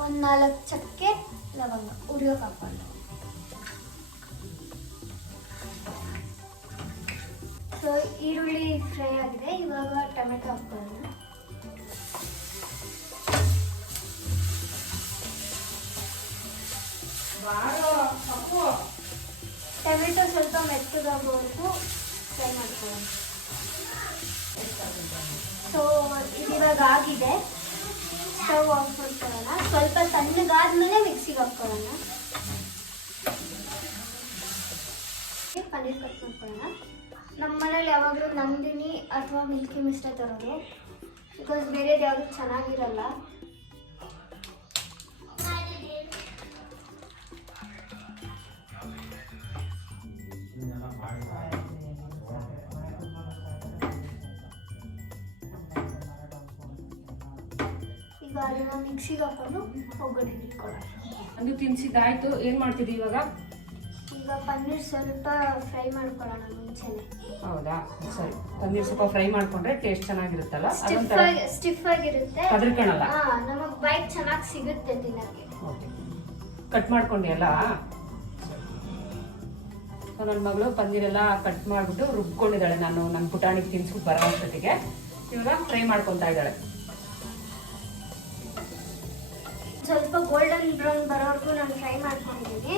ಒಂದ್ ನಾಲ್ಕು ಚಕ್ಕೆ ಲವಂಗ ಉರಿಯೋಕೆ ಹಾಕೊಂಡು ಸೊ ಈರುಳ್ಳಿ ಫ್ರೈ ಆಗಿದೆ ಇವಾಗ ಟೊಮೆಟೊ ಹಾಕೊಳ್ಳೋಣ ಮೆತ್ತಗಾಗೋವರೆಗೂ ಫ್ರೈ ಮಾಡ್ಕೊಳ್ಳೋಣ. ಸೊ ಇದು ಆಗಿದೆ. ಸ್ಟವ್ ಆಫ್ ಮಾಡ್ಕೊಳ್ಳೋಣ. ಸ್ವಲ್ಪ ತಣ್ಣಗಾದ್ಮೇಲೆ ಮಿಕ್ಸಿಗೆ ಹಾಕ್ಕೊಳ್ಳೋಣ ಪನ್ನೀರ್ ಕಟ್ ಮಾಡ್ಕೊಳ್ಳೋಣ. ನಮ್ಮ ಮನೇಲಿ ಯಾವಾಗಲೂ ನಂದಿನಿ ಅಥವಾ ಮಿಲ್ಕಿ ಮಿಸ್ಟೇ ತರೋದು. ಬಿಕಾಸ್ ಬೇರೆದು ಯಾವುದು ಚೆನ್ನಾಗಿರಲ್ಲ. ಮಿಕ್ಸಿಗೆ ಹಾಕೊಂಡು ಒಗ್ಗರಣೆ ಇಟ್ಕೊಳ್ಳೋಣ ಅದು ತಿನ್ಸಿದ್ದಾಯ್ತು ಏನು ಮಾಡ್ತೀವಿ ಇವಾಗ? ಈಗ ಪನ್ನೀರ್ ಸ್ವಲ್ಪ ಫ್ರೈ ಮಾಡ್ಕೊಳ್ಳೋಣ ಮುಂಚೆನೆ. ಹೌದಾ? ಸರಿ. ಪನ್ನೀರ್ ಸ್ವಲ್ಪ ಫ್ರೈ ಮಾಡ್ಕೊಂಡ್ರೆ ಟೇಸ್ಟ್ ಚೆನ್ನಾಗಿರುತ್ತಲ್ಲ? ಸ್ಟಿಫ್ ಅದೊಂಥರ ಆಗಿ ಸ್ಟಿಫ್ ಆಗಿರುತ್ತೆ. ಕದ್ರಕಣಲ್ಲ ಹಾ ನಮಗ್ ಬೈಕ್ ಚೆನ್ನಾಗಿ ಸಿಗುತ್ತೆ ತಿನ್ನಕ್ಕೆ. ಓಕೆ. ಕಟ್ ಮಾಡ್ಕೊಂಡಿ ಅಲ್ಲ ಸೊ ನನ್ನ ಮಗಳು ಪನ್ನೀರೆಲ್ಲ ಕಟ್ ಮಾಡಿಬಿಟ್ಟು ರುಬ್ಕೊಂಡಿದ್ದಾಳೆ ನಾನು. ನನ್ನ ಪುಟಾಣಿಗೆ ತಿನ್ಸ್ಬಿಟ್ಟು ಬರೋ ಅಷ್ಟೊತ್ತಿಗೆ. ಇವಾಗ ಫ್ರೈ ಮಾಡ್ಕೊತಾ ಇದ್ದಾಳೆ. ಸ್ವಲ್ಪ ಗೋಲ್ಡನ್ ಬ್ರೌನ್ ಬರೋವರೆಗೂ ನಾನು ಫ್ರೈ ಮಾಡ್ಕೊಂಡಿದ್ದೀನಿ.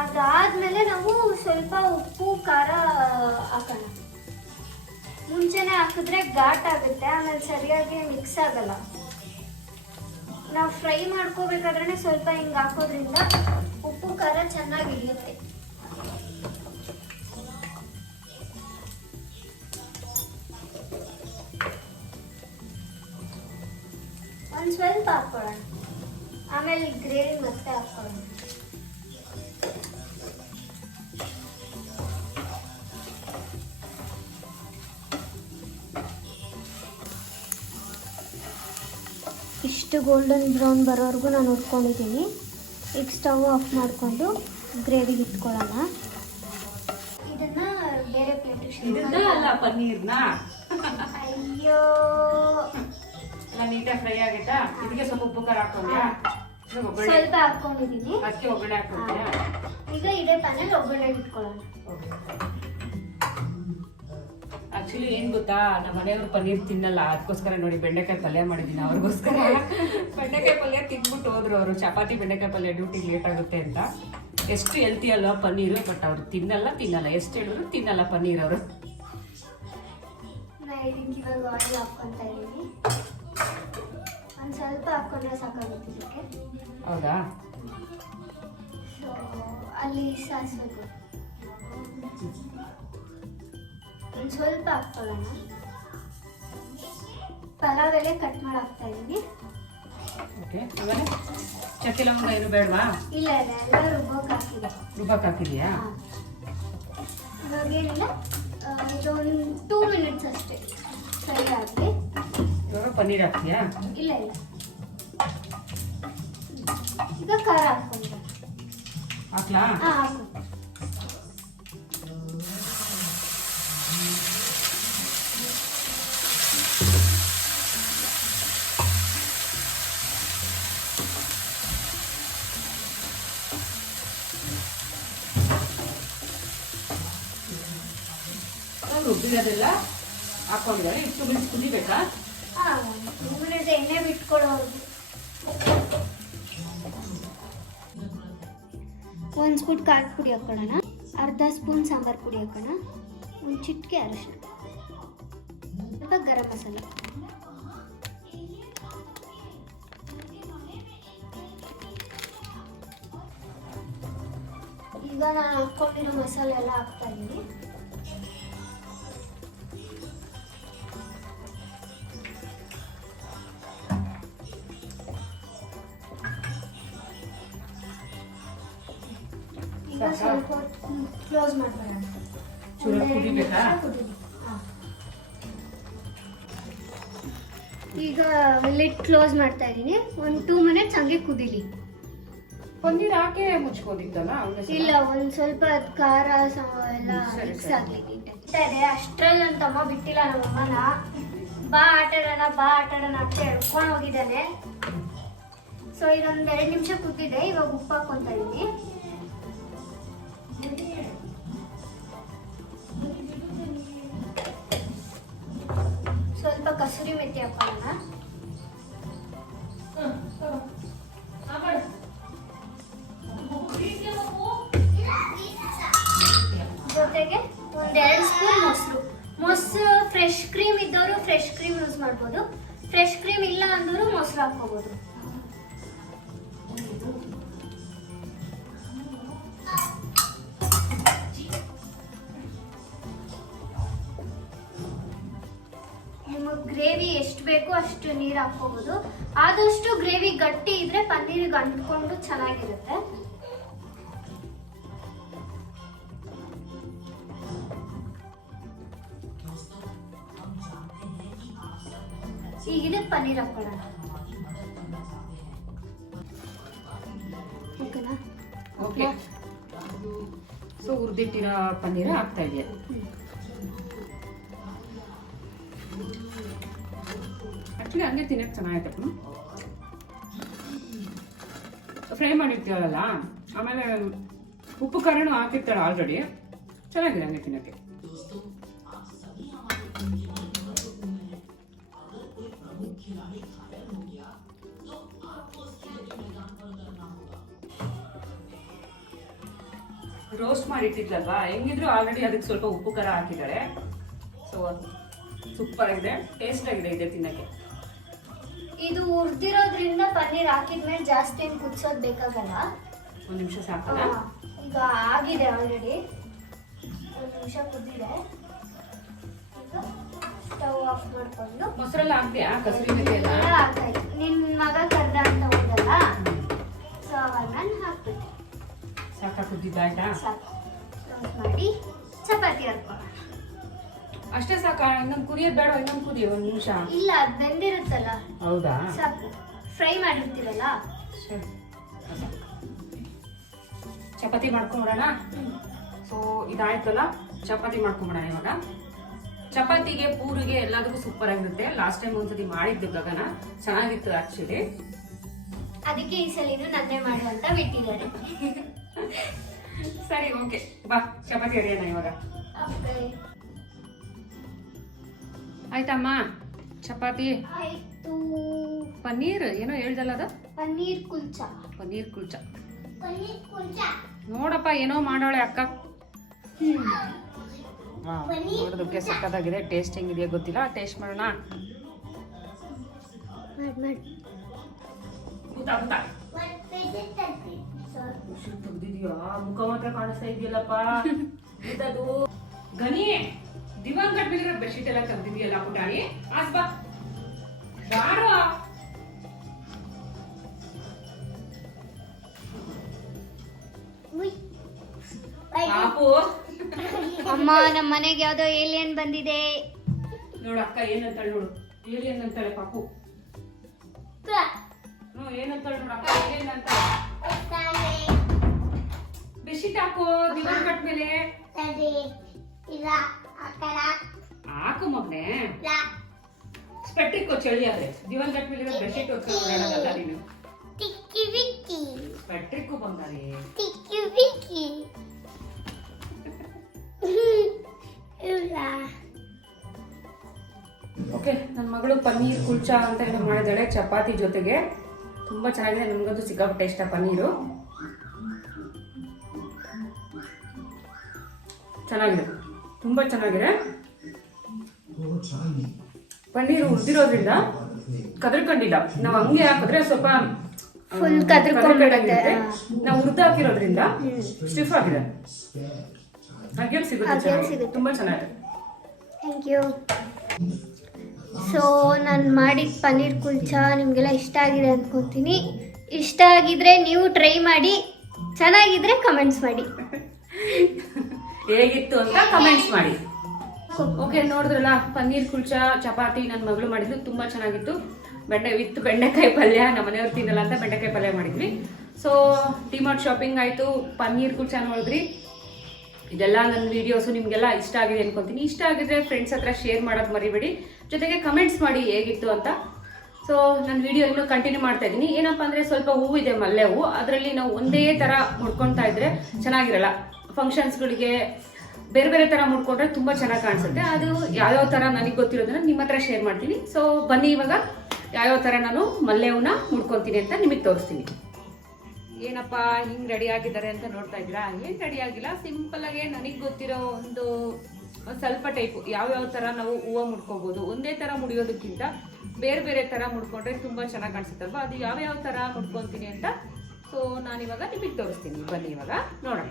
ಅದಾದಮೇಲೆ ನಾವು ಸ್ವಲ್ಪ ಉಪ್ಪು, ಖಾರ ಹಾಕೋಣ. ಮುಂಚೆನೆ ಹಾಕಿದ್ರೆ ಘಾಟ್ ಆಗುತ್ತೆ, ಆಮೇಲೆ ಸರಿಯಾಗಿ ಮಿಕ್ಸ್ ಆಗಲ್ಲ. ನಾವು ಫ್ರೈ ಮಾಡ್ಕೋಬೇಕಾದ್ರೆ ಸ್ವಲ್ಪ ಹಿಂಗೆ ಹಾಕೋದ್ರಿಂದ ಉಪ್ಪು, ಖಾರ ಚೆನ್ನಾಗಿ ಹಿಡಿಯುತ್ತೆ. ಒಂದು ಸ್ವಲ್ಪ ಹಾಕ್ಕೊಳ್ಳೋಣ ಆಮೇಲೆ ಗ್ರೇವಿ ಮತ್ತೆ ಹಾಕೊಂಡು. ಇಷ್ಟು ಗೋಲ್ಡನ್ ಬ್ರೌನ್ ಬರೋವರೆಗೂ ನಾನು ಉಟ್ಕೊಂಡಿದ್ದೀನಿ. ಈಗ ಸ್ಟವ್ ಆಫ್ ಮಾಡಿಕೊಂಡು ಗ್ರೇವಿಗೆ ಇಟ್ಕೊಳ್ಳೋಣ. ಇದನ್ನ ಬೇರೆ ಇದನ್ನ ಅಯ್ಯೋ. ನಾನು ನೀಟಾಗಿ ಫ್ರೈ ಆಗಿತ್ತಾ ಇದಕ್ಕೆ ಸ್ವಲ್ಪ ಉಪ್ಪು ಖಾರ ಹಾಕೊಂಡ್ಯಾ? ಸ್ವಲ್ಪ ಹಾಕೊಂಡಿದ್ದೀನಿ. ಅಕ್ಕಿ ಒಗ್ಗರಣೆ ಹಾಕೊಂಡ್ಯಾ ಈಗ ಇದೇ ಪ್ಯಾನಲ್ಲಿ ಒಗ್ಗರಣೆ ಇಟ್ಕೊಳ್ಳೋಣ. ಆಕ್ಚುಲಿ ಏನ್ ಗೊತ್ತಾ? ನಮ್ಮ ಮನೆಯವರು ಪನ್ನೀರ್ ತಿನ್ನಲ್ಲ. ಅದಕ್ಕೋಸ್ಕರ ನೋಡಿ ಬೆಂಡೆಕಾಯಿ ಪಲ್ಯ ಮಾಡಿದ್ದೀನಿ ಅವ್ರಿಗೋಸ್ಕರ. ಬೆಂಡೆಕಾಯಿ ಪಲ್ಯ ತಿಂದ್ಬಿಟ್ಟು ಹೋದ್ರು ಅವರು. ಚಪಾತಿ ಬೆಂಡೆಕಾಯಿ ಪಲ್ಯ ಡ್ಯೂಟಿ ಲೇಟ್ ಆಗುತ್ತೆ ಅಂತ. ಎಷ್ಟು ಹೆಲ್ತಿ ಅಲ್ಲ ಪನ್ನೀರು? ಬಟ್ ಅವ್ರು ತಿನ್ನಲ್ಲ ತಿನ್ನಲ್ಲ. ಎಷ್ಟು ಹೇಳಿದ್ರು ತಿನ್ನಲ್ಲ ಪನ್ನೀರ್ ಅವರು. ಸ್ವಲ್ಪ ಹಾಕೊಂಡ್ರೆ ಸಾಕಾಗುತ್ತೆ ಇದಕ್ಕೆ. ಹೌದಾ? ಸೊ ಅಲ್ಲಿ ಸಾಸಿವೆ ಒಂದು ಸ್ವಲ್ಪ ಹಾಕ್ಕೊಳ್ಳೋಣ. ಪಲಾವ್ ಎಲೆ ಕಟ್ ಮಾಡಿ ಹಾಕ್ತಾ ಇದ್ದೀನಿ ಓಕೆ ಆಮೇಲೆ ಚಕ್ಕೆ ಲವಂಗ ಏನು ಬೇಡವಾ? ಇಲ್ಲ ಇಲ್ಲ ಎಲ್ಲ ರುಬ್ಬೋಕೆ ಹಾಕಿದೆ. ರುಬ್ಬಕ್ಕೆ ಹಾಕಿದೆಯಾ? ಇವಾಗ ಏನಿಲ್ಲ ಇದೊಂದು ಟೂ ಮಿನಿಟ್ಸ್ ಅಷ್ಟೇ. ಫ್ರೈ ಆಗಲಿ. ಇವಾಗ ಪನ್ನೀರ್ ಹಾಕ್ತೀಯಾ? ಇಲ್ಲ ಇಲ್ಲ. ಈಗ ಖಾರ ಹಾಕ್ಕೊಂಡೆ. ಹಾಕ್ಲಾ? ಹಾಂ ಹಾಕು ರುಬ್ಬಿರೋದೆಲ್ಲ ಹಾಕೊಂಡಿದ್ದಾರೆ ಇಷ್ಟು ಬಿಸಿ ಕುದಿಬೇಕಾ ಟೂ ಎಣ್ಣೆ ಬಿಟ್ಕೊಳ್ಳೋದು ಒಂದು ಸ್ಪೂನ್ ಖಾರದ ಪುಡಿ ಹಾಕೊಳ್ಳೋಣ. ಅರ್ಧ ಸ್ಪೂನ್ ಸಾಂಬಾರು ಪುಡಿ ಹಾಕೋಣ ಒಂದು ಚಿಟಿಕೆ ಅರಿಶಿನ. ಸ್ವಲ್ಪ ಗರಂ ಮಸಾಲ. ಈಗ ನಾನು ಹಾಕ್ಕೊಂಡಿರೋ ಮಸಾಲೆ ಎಲ್ಲ ಹಾಕ್ತಾ ಇದ್ದೀನಿ. ಸ್ವಲ್ಪ ಕ್ಲೋಸ್ ಮಾಡ್ಬೇಡ ಚೂರು ಕುದಿಬೇಕಾ? ಈಗ ಲಿಡ್ ಕ್ಲೋಸ್ ಮಾಡ್ತಾ ಇದ್ದೀನಿ. ಒಂದು ಟೂ ಮಿನಿಟ್ಸ್ ಹಂಗೆ ಕುದಿಲಿ. ಪನ್ನೀರ್ ಹಾಕಿ ಮುಚ್ಕೋದಿತ್ತಲ್ಲ ಒಂದೇ ಇಲ್ಲ ಒಂದು ಸ್ವಲ್ಪ ಖಾರ ಎಲ್ಲ ಮಿಕ್ಸ್ ಆಗ್ಲಿಕ್ಕೆ ಆಗ್ಲಿ ಅಷ್ಟ್ರಲ್ಲಿ ನನ್ನ ತಮ್ಮ ಬಿಟ್ಟಿಲ್ಲ ನಮ್ಮಮ್ಮನ ಬಾ ಆಟಾಡೋಣ ಬಾ ಆಟಾಡೋಣ ಅಂತ ಹೇಳ್ಕೊಂಡು ಹೋಗಿದ್ದಾನೆ. ಸೊ ಇದೊಂದು ಎರಡು ನಿಮಿಷ ಕುದ್ದಿದೆ. ಇವಾಗ ಉಪ್ಪು ಹಾಕೊಂತ ಇದೀನಿ ಕಸೂರಿ ಮೆತ್ತಿ ಹಾಕೋಣ ಜೊತೆಗೆ ಒಂದೆರಡು ಸ್ಪೂನ್ ಮೊಸರು. ಮೊಸರು ಫ್ರೆಶ್ ಕ್ರೀಮ್ ಇದ್ದವರು ಫ್ರೆಶ್ ಕ್ರೀಮ್ ಯೂಸ್ ಮಾಡ್ಬೋದು. ಫ್ರೆಶ್ ಕ್ರೀಮ್ ಇಲ್ಲ ಅಂದ್ರೂ ಮೊಸರು ಹಾಕೋಬಹುದು ಗ್ರೇವಿ ಎಷ್ಟು ಬೇಕೋ ಅಷ್ಟು ನೀರು ಹಾಕೋಬಹುದು ಆದಷ್ಟು ಗ್ರೇವಿ ಗಟ್ಟಿ ಇದ್ರೆ ಪನ್ನೀರಿಗೆ ಅಂಟ್ಕೊಂಡು ಚೆನ್ನಾಗಿರುತ್ತೆ. ಈಗ ಇದಕ್ಕೆ ಪನ್ನೀರ್ ಹಾಕೊಳ್ಳೋಣ ಓಕೆನಾ? ಓಕೆ. ಸೊ ಹುರಿದಿಟ್ಟಿರೋ ಪನ್ನೀರ್ ಹಾಕ್ತಾ ಇದೆಯಾ ಆಕ್ಚುಲಿ ಹಂಗೆ ತಿನ್ನಕ್ಕೆ ಚೆನ್ನಾಗೈತೆ ಫ್ರೈ ಮಾಡಿರ್ತೀವಲ್ಲ, ಆಮೇಲೆ ಉಪ್ಪು ಖಾರನೂ ಹಾಕಿರ್ತಾರೆ ಆಲ್ರೆಡಿ ಚೆನ್ನಾಗಿದೆ ಹಂಗೆ ತಿನ್ನಕ್ಕೆ. ರೋಸ್ಟ್ ಮಾಡಿಟ್ಟಿದ್ಲಲ್ವಾ? ಹೆಂಗಿದ್ರು ಆಲ್ರೆಡಿ ಅದಕ್ಕೆ ಸ್ವಲ್ಪ ಉಪ್ಪು ಖಾರ ಹಾಕಿದ್ದಾರೆ. ಸೊ ಸೂಪರ್ ಆಗಿದೆ ಟೇಸ್ಟ್ ಆಗಿದೆ ಇದೆ ತಿನ್ನಕ್ಕೆ. ಇದು ಹುರಿದಿರೋದ್ರಿಂದ ಪನ್ನೀರ್ ಹಾಕಿದ್ಮೇಲೆ ಜಾಸ್ತಿ ಏನು ಕುದಿಸೋದು ಬೇಕಾಗಲ್ಲ? ಒಂದು ನಿಮಿಷ ಸಾಕು ಈಗ ಆಗಿದೆ ಆಲ್ರೆಡಿ ಒಂದು ನಿಮಿಷ ಕುದ್ದಿದೆ. ಸ್ಟವ್ ಆಫ್ ಮಾಡ್ಕೊಂಡು. ಮೊಸರೆಲ್ಲ ಹಾಕ್ತೀಯಾ ಕಸರಿ ಎಲ್ಲ? ಹಾಕಾಯ್ತು ನಿನ್ನ ಮಗ ಕರ್ದ ಅಂತ ಹೋದಲ್ಲ? ಸೊ ಅವಾಗ ನಾನು ಹಾಕ್ಬಿಟ್ಟೆ ಸಾಕ ಕುದ್ದಿದ್ದಾಯ್ತಾ ಸಾಕು. ಮಾಡಿ ಚಪಾತಿ ಹರ್ಕೊಳ್ಳೋಣ ಅಷ್ಟೇ ಸಾಕ ಇನ್ನೊಂದು ಕುದಿಯೋದು ಬೇಡ ಇನ್ನೊಂದು ಕುದಿಯೋ ಒಂದು ನಿಮಿಷ. ಇಲ್ಲ ಅದು ಬೆಂದಿರುತ್ತಲ್ಲ. ಹೌದಾ? ಸಾಕು. ಫ್ರೈ ಮಾಡಿರ್ತೀವಲ್ಲ ಸರಿ ಚಪಾತಿ ಮಾಡ್ಕೊಂಬಿಡೋಣ? ಸೊ ಇದಾಯ್ತಲ್ಲ ಚಪಾತಿ ಮಾಡ್ಕೊಂಬಿಡೋಣ ಇವಾಗ. ಚಪಾತಿಗೆ ಪೂರಿಗೆ ಎಲ್ಲದಕ್ಕೂ ಸೂಪರ್ ಆಗಿರುತ್ತೆ. ಲಾಸ್ಟ್ ಟೈಮ್ ಒಂದ್ಸತಿ ಮಾಡಿದ್ದು ಗಗನ. ಚೆನ್ನಾಗಿತ್ತು ಆಕ್ಚುಲಿ ಅದಕ್ಕೆ ಈ ಸಲಿನೂ ನನ್ನೇ ಮಾಡುವಂತ ಬಿಟ್ಟಿದ್ದಾರೆ. ಸರಿ ಓಕೆ ಬಾ ಚಪಾತಿ ಅಡಿಯೋಣ ಇವಾಗ. ಆಯ್ತಮ್ಮ ಚಪಾತಿ. ಆಯ್ತು. ಪನ್ನೀರ್ ಏನೋ ಹೇಳ್ದಲ್ಲ ಅದು? ಪನ್ನೀರ್ ಕುಲ್ಚಾ. ಪನ್ನೀರ್ ಕುಲ್ಚ. ಪನ್ನೀರ್ ಕುಲ್ಚಾ. ನೋಡಪ್ಪ ಏನೋ ಮಾಡೋಳೆ ಅಕ್ಕ. ನೋಡೋದಕ್ಕೆ ಸಕ್ಕತ್ತಾಗಿದೆ. ಟೇಸ್ಟ್ ಹೆಂಗಿದೆಯಾ ಗೊತ್ತಿಲ್ಲ. ಟೇಸ್ಟ್ ಮಾಡೋಣ. ಮುಖ ಮಾತ್ರ ಕಾಣಿಸ್ತಾ ಇದೆಯಲ್ಲಪ್ಪ? ಇದ್ದದು ಕಟ್ ಮೇಲೆ ಬೆಡ್ಶೀಟ್ ಎಲ್ಲ ತೆಗ್ದಿದ್ಯಲ್ಲ ಪುಟಾಣಿ ಆಸ್ ಬಾ. ಬಾರೋ. ಪಾಪು ಅಮ್ಮ ನಮ್ಮ ಮನೆಗೆ ಯಾವ್ದೋ ಏಲಿಯನ್ ಬಂದಿದೆ. ನೋಡು ಅಕ್ಕ ಏನಂತಾಳೆ ನೋಡು. ಏಲಿಯನ್ ಅಂತಾಳೆ ಪಾಪು. ಹ್ಞೂ ಏನಂತಾಳೆ ನೋಡು ಅಕ್ಕ ಏನಂತಾಳೆ ಬೆಡ್ಶೀಟ್ ಹಾಕು ದಿವಾನ್ ಕಟ್ ಮೇಲೆ. ಹಾಕು ಮಗನೆ. ಸ್ಪೆಟ್ರಿಕ್ ಚಳಿ ಆದ್ರೆ. ದಿವಾನ್ ಗಟ್ ಮೇಲೆ ಬೆಡ್ಶೀಟ್ ಹೊತ್ಕೊಂಡು ಬಂದಾರೆ ಟಿಕ್ಕಿ ವಿಕ್ಕಿ ಬಂಗಾರಿ. ಓಕೆ ನನ್ನ ಮಗಳು ಪನ್ನೀರ್ ಕುಲ್ಚಾ ಅಂತ ಏನೋ ಮಾಡಿದಾಳೆ ಚಪಾತಿ ಜೊತೆಗೆ. ತುಂಬಾ ಚೆನ್ನಾಗಿದೆ ನಮಗಂತೂ ಸಿಕ್ಕಾಪಟ್ಟೆ ಇಷ್ಟ ಪನ್ನೀರು. ಚೆನ್ನಾಗಿದೆ. ತುಂಬಾ ಚೆನ್ನಾಗಿದೆ. ಪನ್ನೀರ್ ಉದ್ದಿರೋದ್ರಿಂದ ಕದರ್ಕೊಂಡಿಲ್ಲ. ನಾವು ಹಂಗೆ ಹಾಕಿದ್ರೆ ಸ್ವಲ್ಪ ಫುಲ್ ಕದರ್ಕೊಂಡ್ಬಿಡುತ್ತೆ. ನಾವು ಹುರಿದು ಹಾಕಿರೋದ್ರಿಂದ ಸ್ಟಿಫ್ ಆಗಿದೆ. ಹಾಗೆ ಸಿಗುತ್ತೆ ತುಂಬಾ ಚೆನ್ನಾಗಿದೆ. ಥ್ಯಾಂಕ್ ಯು ಸೊ ನಾನು ಮಾಡಿದ ಪನ್ನೀರ್ ಕುಲ್ಚಾ ನಿಮಗೆಲ್ಲ ಇಷ್ಟ ಆಗಿದೆ ಅಂದ್ಕೊತೀನಿ ಇಷ್ಟ ಆಗಿದ್ರೆ ನೀವು ಟ್ರೈ ಮಾಡಿ. ಚೆನ್ನಾಗಿದ್ರೆ ಕಮೆಂಟ್ಸ್ ಮಾಡಿ. ಹೇಗಿತ್ತು ಅಂತ ಕಮೆಂಟ್ಸ್ ಮಾಡಿ. ಓಕೆ ನೋಡಿದ್ರಲ್ಲ, ಪನ್ನೀರ್ ಕುಲ್ಚಾ, ಚಪಾತಿ ನನ್ನ ಮಗಳು ಮಾಡಿದ್ದು ತುಂಬಾ ಚೆನ್ನಾಗಿತ್ತು. ಬೆಂಡೆ ವಿತ್ ಬೆಂಡೆಕಾಯಿ ಪಲ್ಯ, ನಮ್ಮ ಮನೆಯವ್ರು ತಿನ್ನಲ್ಲ ಅಂತ ಬೆಂಡೆಕಾಯಿ ಪಲ್ಯ ಮಾಡಿದ್ವಿ. ಸೊ ಡಿಮಾರ್ಟ್ ಶಾಪಿಂಗ್ ಆಯ್ತು, ಪನ್ನೀರ್ ಕುಲ್ಚಾ ನೋಡಿದ್ರಿ. ಇದೆಲ್ಲ ನನ್ನ ವಿಡಿಯೋಸು ನಿಮಗೆಲ್ಲ ಇಷ್ಟ ಆಗಿದೆ ಅನ್ಕೊಂತೀನಿ. ಇಷ್ಟ ಆಗಿದ್ರೆ ಫ್ರೆಂಡ್ಸ್ ಹತ್ರ ಶೇರ್ ಮಾಡೋದು ಮರಿಬೇಡಿ. ಜೊತೆಗೆ ಕಮೆಂಟ್ಸ್ ಮಾಡಿ ಹೇಗಿತ್ತು ಅಂತ. ಸೊ ನನ್ನ ವಿಡಿಯೋ ಇನ್ನೂ ಕಂಟಿನ್ಯೂ ಮಾಡ್ತಾ ಇದ್ದೀನಿ. ಏನಪ್ಪ ಅಂದರೆ ಸ್ವಲ್ಪ ಹೂವು ಇದೆ ಮಲ್ಲೆ ಹೂವು ಅದರಲ್ಲಿ ನಾವು ಒಂದೇ ಥರ ಮುಡ್ಕೊಳ್ತಾ ಇದ್ರೆ ಚೆನ್ನಾಗಿರಲ್ಲ. ಫಂಕ್ಷನ್ಸ್ಗಳಿಗೆ ಬೇರೆ ಬೇರೆ ಥರ ಮುಡ್ಕೊಂಡ್ರೆ ತುಂಬ ಚೆನ್ನಾಗಿ ಕಾಣಿಸುತ್ತೆ. ಅದು ಯಾವ್ಯಾವ ಥರ ನನಗೆ ಗೊತ್ತಿರೋದನ್ನ ನಿಮ್ಮ ಹತ್ರ ಶೇರ್ ಮಾಡ್ತೀನಿ. ಸೊ ಬನ್ನಿ ಇವಾಗ ಯಾವ್ಯಾವ ಥರ ನಾನು ಮಲ್ಲೆ ಹೂವನ್ನ ಮುಡ್ಕೊತೀನಿ ಅಂತ ನಿಮಗೆ ತೋರಿಸ್ತೀನಿ. ಏನಪ್ಪ, ಹಿಂಗೆ ರೆಡಿ ಆಗಿದ್ದಾರೆ ಅಂತ ನೋಡ್ತಾ ಇದ್ದೀರಾ? ಏನು ರೆಡಿ ಆಗಿಲ್ಲ. ಸಿಂಪಲ್ ಆಗಿ ನನಗೆ ಗೊತ್ತಿರೋ ಒಂದು ಸ್ವಲ್ಪ ಟೈಪ್ ಯಾವ ಯಾವ ತರ ನಾವು ಹೂವು ಮುಡ್ಕೋಬಹುದು ಒಂದೇ ತರ ಮುಡಿಯೋದಕ್ಕಿಂತ ಬೇರೆ ಬೇರೆ ತರ ಮುಡ್ಕೊಂಡ್ರೆ ತುಂಬಾ ಚೆನ್ನಾಗಿ ಕಾಣಿಸುತ್ತಲ್ವ? ಅದು ಯಾವ್ಯಾವ ಥರ ಮುಡ್ಕೊಂತೀನಿ ಅಂತ. ಸೊ ನಾನಿವಾಗ ನಿಮಗೆ ತೋರಿಸ್ತೀನಿ. ಬನ್ನಿ ಇವಾಗ ನೋಡೋಣ.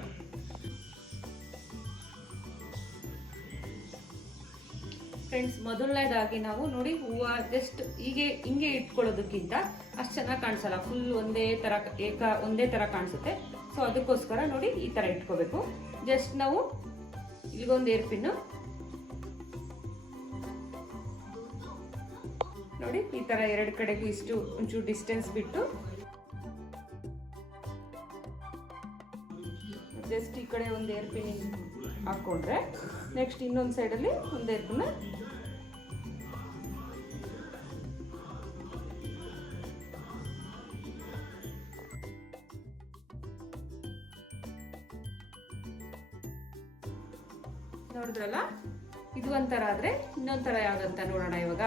ಫ್ರೆಂಡ್ಸ್ ಮೊದಲನೇದಾಗಿ ನಾವು ನೋಡಿ ಹೂವ ಜಸ್ಟ್ ಹೀಗೆ, ಹಿಂಗೆ ಇಟ್ಕೊಳ್ಳೋದಕ್ಕಿಂತ ಅಷ್ಟು ಚೆನ್ನಾಗಿ ಕಾಣಿಸಲ್ಲ. ಫುಲ್ ಒಂದೇ ಥರ ಏಕ, ಒಂದೇ ಥರ ಕಾಣಿಸುತ್ತೆ. ಸೊ ಅದಕ್ಕೋಸ್ಕರ ನೋಡಿ ಈ ಥರ ಇಟ್ಕೋಬೇಕು. ಜಸ್ಟ್ ನಾವು ಇಲ್ಲಿಗೊಂದು ಏರ್ಪಿನ್ನು ನೋಡಿ ಈ ಥರ ಎರಡು ಕಡೆಗೂ ಇಷ್ಟು ಒಂಚೂರು ಡಿಸ್ಟೆನ್ಸ್ ಬಿಟ್ಟು ಜಸ್ಟ್ ಈ ಕಡೆ ಒಂದು ಏರ್ಪಿನ್ ಹಾಕ್ಕೊಂಡ್ರೆ ನೆಕ್ಸ್ಟ್ ಇನ್ನೊಂದು ಸೈಡಲ್ಲಿ ಒಂದು ಏರ್ ಪಿನ್ನ ಇದು ಒಂಥರ ಆದರೆ ಇನ್ನೊಂದು ಥರ ಯಾವುದಂತ ನೋಡೋಣ ಇವಾಗ.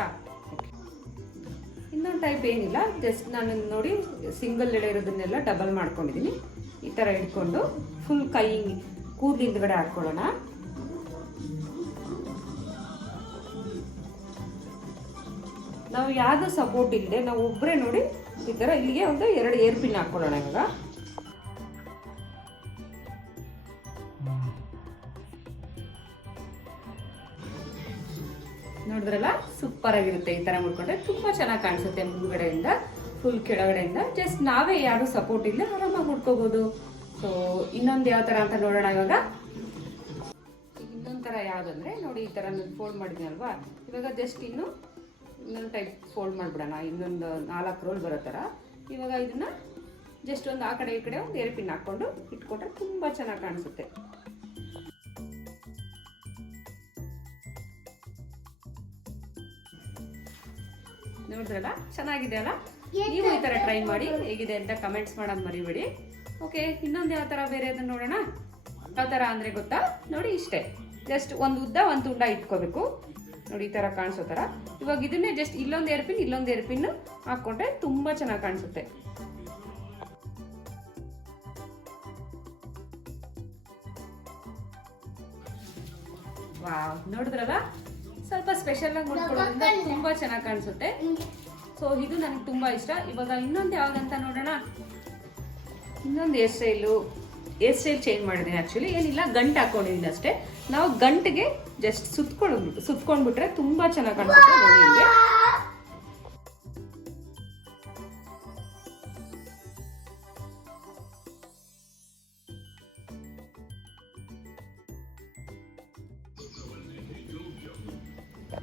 ಇನ್ನೊಂದು ಟೈಪ್ ಏನಿಲ್ಲ ಜಸ್ಟ್ ನಾನು ನೋಡಿ ಸಿಂಗಲ್ ಎಳೆ ಇರೋದನ್ನೆಲ್ಲ ಡಬಲ್ ಮಾಡ್ಕೊಂಡಿದ್ದೀನಿ ಈ ಥರ ಇಟ್ಕೊಂಡು ಫುಲ್ ಕೈ ಕೂದಲು ಹಿಂದ್ಗಡೆ ಹಾಕ್ಕೊಳ್ಳೋಣ ನಾವು ಯಾವುದು ಸಪೋರ್ಟ್ ಇಲ್ಲದೆ ನಾವು ಒಬ್ಬರೇ ನೋಡಿ ಈ ಥರ ಇಲ್ಲಿಗೆ ಒಂದು ಎರಡು ಏರ್ಪಿನ್ ಹಾಕ್ಕೊಳ್ಳೋಣ ಇವಾಗ. ಸೂಪರ್ ಆಗಿರುತ್ತೆ ಈ ತರ ಮುಡ್ಕೊಂಡ್ರೆ ತುಂಬಾ ಚೆನ್ನಾಗಿ ಕಾಣಿಸುತ್ತೆ ಮುಂದ್ಗಡೆಯಿಂದ ಫುಲ್ ಕೆಳಗಡೆಯಿಂದ. ಜಸ್ಟ್ ನಾವೇ ಯಾರು ಸಪೋರ್ಟ್ ಇಲ್ಲ ಆರಾಮಾಗಿ ಹುಡ್ಕೋಬಹುದು ಸೊ ಇನ್ನೊಂದು ಯಾವ ತರ ಅಂತ ನೋಡೋಣ ಇವಾಗ. ಇನ್ನೊಂದು ತರ ಯಾವ್ದಂದ್ರೆ, ನೋಡಿ ಈ ತರ ಫೋಲ್ಡ್ ಮಾಡಿದ್ನಲ್ವಾ? ಇವಾಗ ಜಸ್ಟ್ ಇನ್ನು ಇನ್ನೊಂದು ಟೈಪ್ ಫೋಲ್ಡ್ ಮಾಡ್ಬಿಡೋಣ. ಇನ್ನೊಂದು ನಾಲ್ಕು ರೋಲ್ ಬರೋ ಥರ ಇವಾಗ ಇದನ್ನ ಜಸ್ಟ್ ಒಂದು ಆ ಕಡೆ ಈ ಕಡೆ ಒಂದು ಎರಡು ಪಿನ್ ಹಾಕ್ಕೊಂಡು ಇಟ್ಕೊಂಡ್ರೆ ತುಂಬ ಚೆನ್ನಾಗಿ ಕಾಣಿಸುತ್ತೆ. ನೋಡಿದ್ರಲ್ಲ? ಚೆನ್ನಾಗಿದೆ ಅಲ್ಲ? ನೀವು ಈ ತರ ಟ್ರೈ ಮಾಡಿ ಹೇಗಿದೆ ಅಂತ ಕಮೆಂಟ್ಸ್ ಮಾಡೋದು ಮರಿಬೇಡಿ. ಓಕೆ ಇನ್ನೊಂದು ಯಾವ ತರ ಬೇರೆ ಅದನ್ನ ನೋಡೋಣ? ಯಾವ ತರ ಅಂದ್ರೆ ಗೊತ್ತಾ? ನೋಡಿ ಇಷ್ಟೇ. ಜಸ್ಟ್ ಒಂದು ಉದ್ದ ಒಂದು ತುಂಡ ಇಟ್ಕೋಬೇಕು. ನೋಡಿ ಈ ಥರ ಕಾಣಿಸೋ ಥರ ಇವಾಗ ಇದನ್ನೇ ಜಸ್ಟ್ ಇಲ್ಲೊಂದು ಏರ್ಪಿನ್ ಇಲ್ಲೊಂದು ಏರ್ಪಿನ್ ಹಾಕೊಂಡ್ರೆ ತುಂಬಾ ಚೆನ್ನಾಗಿ ಕಾಣಿಸುತ್ತೆ. ವಾವ್ ನೋಡಿದ್ರಲ್ಲ? ಸ್ವಲ್ಪ ಸ್ಪೆಷಲ್ ಆಗಿ ತುಂಬ ತುಂಬಾ ಚೆನ್ನಾಗಿ ಕಾಣಿಸುತ್ತೆ. ಸೊ ಇದು ನನಗೆ ತುಂಬಾ ಇಷ್ಟ. ಇವಾಗ ಇನ್ನೊಂದು ಯಾವ್ದಂತ ನೋಡೋಣ. ಇನ್ನೊಂದು hair style hair style change ಮಾಡಿದ್ದೀನಿ ಆ್ಯಕ್ಚುಲಿ ಏನಿಲ್ಲ ಗಂಟು ಹಾಕೊಂಡಿದ್ದೀನಿ ಅಷ್ಟೇ. ನಾವು ಗಂಟಿಗೆ ಜಸ್ಟ್ ಸುತ್ಕೊಂಡು ಸುತ್ಕೊಂಡ್ಬಿಟ್ರೆ ತುಂಬಾ ಚೆನ್ನಾಗಿ ಕಾಣಿಸುತ್ತೆ ನೋಡಿ ಹಿಂಗೆ.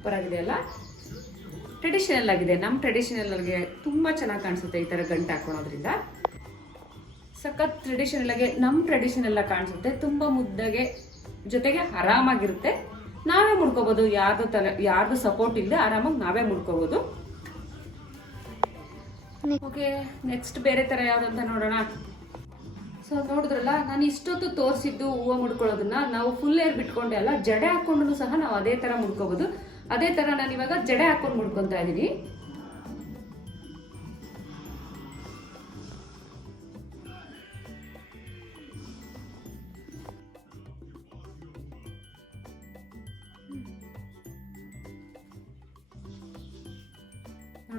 ಸೂಪರ್ ಆಗಿದೆ ಅಲ್ಲ? ಟ್ರೆಡಿಷನಲ್ ಆಗಿದೆ. ನಮ್ಮ ಟ್ರೆಡಿಷನಲ್ ಟ್ರೆಡಿಷನಲ್ಗೆ ತುಂಬ ಚೆನ್ನಾಗಿ ಕಾಣಿಸುತ್ತೆ ಈ ಥರ ಗಂಟು ಹಾಕೊಳೋದ್ರಿಂದ. ಸಖತ್ ಟ್ರೆಡಿಷನಲ್ ಆಗಿ ನಮ್ಮ ಟ್ರೆಡಿಷನಲ್ ಆಗಿ ಕಾಣಿಸುತ್ತೆ. ತುಂಬ ಮುದ್ದಾಗೆ ಜೊತೆಗೆ ಆರಾಮಾಗಿರುತ್ತೆ. ನಾವೇ ಮುಡ್ಕೋಬೋದು. ಯಾರ್ದು ತಲೆ, ಯಾರ್ದು ಸಪೋರ್ಟ್ ಇಲ್ಲದೆ ಆರಾಮಾಗಿ ನಾವೇ ಮುಡ್ಕೋಬೋದು. ಓಕೆ ನೆಕ್ಸ್ಟ್ ಬೇರೆ ಥರ ಅಂತ ನೋಡೋಣ. ಸೊ ನೋಡಿದ್ರಲ್ಲ, ನಾನು ಇಷ್ಟೊತ್ತು ತೋರಿಸಿದ್ದು ಹೂವು ಮುಡ್ಕೊಳ್ಳೋದನ್ನ ನಾವು ಫುಲ್ ಏರ್ ಬಿಟ್ಕೊಂಡೆ ಅಲ್ಲ? ಜಡೆ ಹಾಕೊಂಡು ಸಹ ನಾವು ಅದೇ ತರ ಮುಡ್ಕೋಬಹುದು ಅದೇ ತರ ನಾನು ಇವಾಗ ಜಡೆ ಹಾಕೊಂಡು ಮುಡ್ಕೊತಾ ಇದ್ದೀನಿ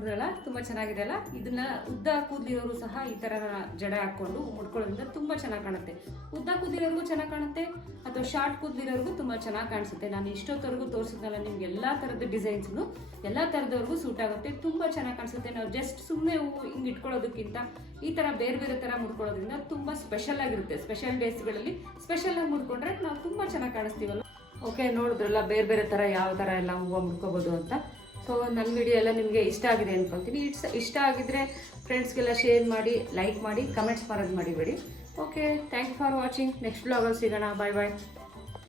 ನೋಡಿದ್ರಲ್ಲ ತುಂಬಾ ಚೆನ್ನಾಗಿದೆ ಅಲ್ಲ? ಇದನ್ನ ಉದ್ದ ಕೂದಲಿರೋರು ಸಹ ಈ ತರ ಜಡೆ ಹಾಕೊಂಡು ಮುಡ್ಕೊಳ್ಳೋದ್ರಿಂದ ತುಂಬಾ ಚೆನ್ನಾಗಿ ಕಾಣುತ್ತೆ. ಉದ್ದ ಕೂದಲಿರೋರ್ಗೂ ಚೆನ್ನಾಗಿ ಕಾಣುತ್ತೆ, ಅಥವಾ ಶಾರ್ಟ್ ಕೂದಲಿರೋರ್ಗೂ ತುಂಬಾ ಚೆನ್ನಾಗಿ ಕಾಣಿಸುತ್ತೆ. ನಾನು ಇಷ್ಟೊತ್ತವರೆಗೂ ತೋರಿಸಿದ್ನಲ್ಲ ನಿಮ್ಗೆ ಎಲ್ಲಾ ತರದ ಡಿಸೈನ್ಸ್ನು? ಎಲ್ಲಾ ತರದವ್ರಿಗೂ ಸೂಟ್ ಆಗುತ್ತೆ, ತುಂಬಾ ಚೆನ್ನಾಗಿ ಕಾಣಿಸುತ್ತೆ. ನಾವು ಜಸ್ಟ್ ಸುಮ್ಮನೆ ಹೂವು ಹಿಂಗೆ ಇಟ್ಕೊಳ್ಳೋದಕ್ಕಿಂತ ಈ ತರ ಬೇರೆ ಬೇರೆ ತರ ಮುಡ್ಕೊಳ್ಳೋದ್ರಿಂದ ತುಂಬಾ ಸ್ಪೆಷಲ್ ಆಗಿರುತ್ತೆ. ಸ್ಪೆಷಲ್ ಡೇಸ್ಗಳಲ್ಲಿ ಸ್ಪೆಷಲ್ ಆಗಿ ಮುಡ್ಕೊಂಡ್ರೆ ನಾವು ತುಂಬಾ ಚೆನ್ನಾಗಿ ಕಾಣಿಸ್ತೀವಲ್ಲ ಓಕೆ ನೋಡಿದ್ರಲ್ಲ, ಬೇರೆ ಬೇರೆ ತರ ಯಾವ ತರ ಎಲ್ಲ ಹೂವು ಮುಡ್ಕೋಬಹುದು ಅಂತ. ಸೊ ನನ್ನ ವಿಡಿಯೋ ಎಲ್ಲ ನಿಮಗೆ ಇಷ್ಟ ಆಗಿದೆ ಅಂದ್ಕೊಳ್ತೀನಿ ಇಟ್ಸ್ ಇಷ್ಟ ಆಗಿದ್ರೆ ಫ್ರೆಂಡ್ಸ್ಗೆಲ್ಲ ಶೇರ್ ಮಾಡಿ ಲೈಕ್ ಮಾಡಿ ಕಮೆಂಟ್ಸ್ ಮಾಡೋದು ಮಾಡಿಬೇಡಿ. Okay thank you for watching next ಬ್ಲಾಗಲ್ಲಿ ಸಿಗೋಣ. ಬಾಯ್ ಬಾಯ್